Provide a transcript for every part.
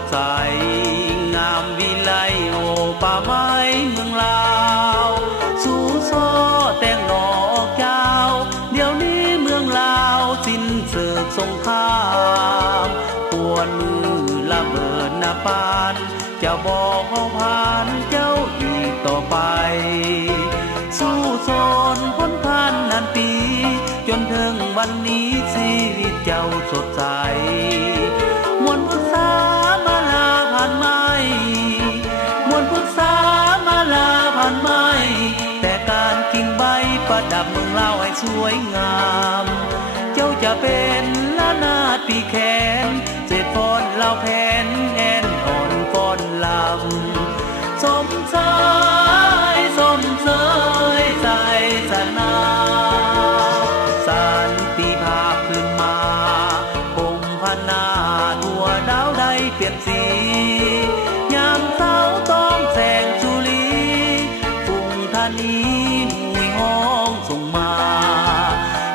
ดใสงามวิไลโอป่าไม้เมืองลาวสู่ซ้อแต่งดอกเจ้าเดี๋ยวนี้เมืองลาวสิ้นเสือกสงครามปวนมือละเบิดนาปานจะบอกเอาผ่านเจ้าอีกต่อไปสู้สนพ้นผ่านนานปีจนถึงวันนี้ชีวิตเจ้าสดใสมวลพุทธามาลาผ่านไม้มวลพุทธามาลาผ่านไม้แต่การกิ่งใบประดับเมืองลาวให้สวยงามเจ้าจะเป็นละนาดปีแขนเศษฟ้อนลาวแผนแอนอ่อนฟ้อนลำสมสายสมเสยใจสนาสันติภาพขึ้นมาพงพนาทั่วดาวใดเปลี่ยนสียามเช้าต้องแสงจุลีฝุ่งธานีหนุ่ยห้องส่งมา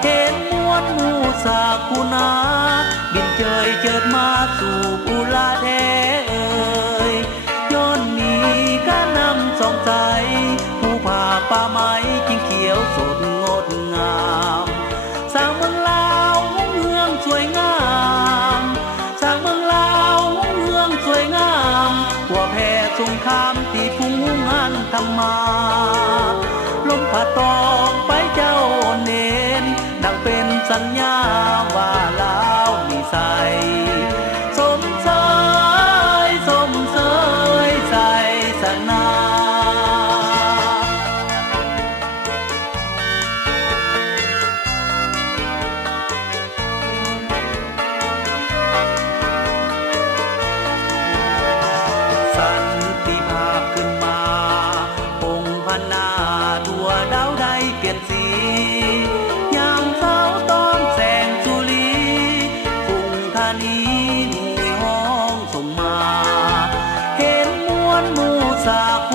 เห็นมวลหมู่สากุณาบินเจยเจิดมาสู่อุลาแท้เอ่ยย้อนมีการนำส่องใจผู้ผ่าป่าไม้จิงเขียวสดงดงามสร้างเมืองลาวเมืองสวยงามสร้างเมืองลาวเมืองสวยงามหัวแผ่สงครามที่พุ่งหันทำมาลมพัดตอกไปเจ้าเน้นดังเป็นสัญญาว่าลาวมีใสสมเสยสมเสยใจสนาสันติภาพขึ้นมาพงพนาทั่วดาวใดเปลี่ยนสียามเช้าต้องแสงจุลีฝุ่งธานีหนุ่ยห้องส่งมาเห็นมวลหมู่สากุ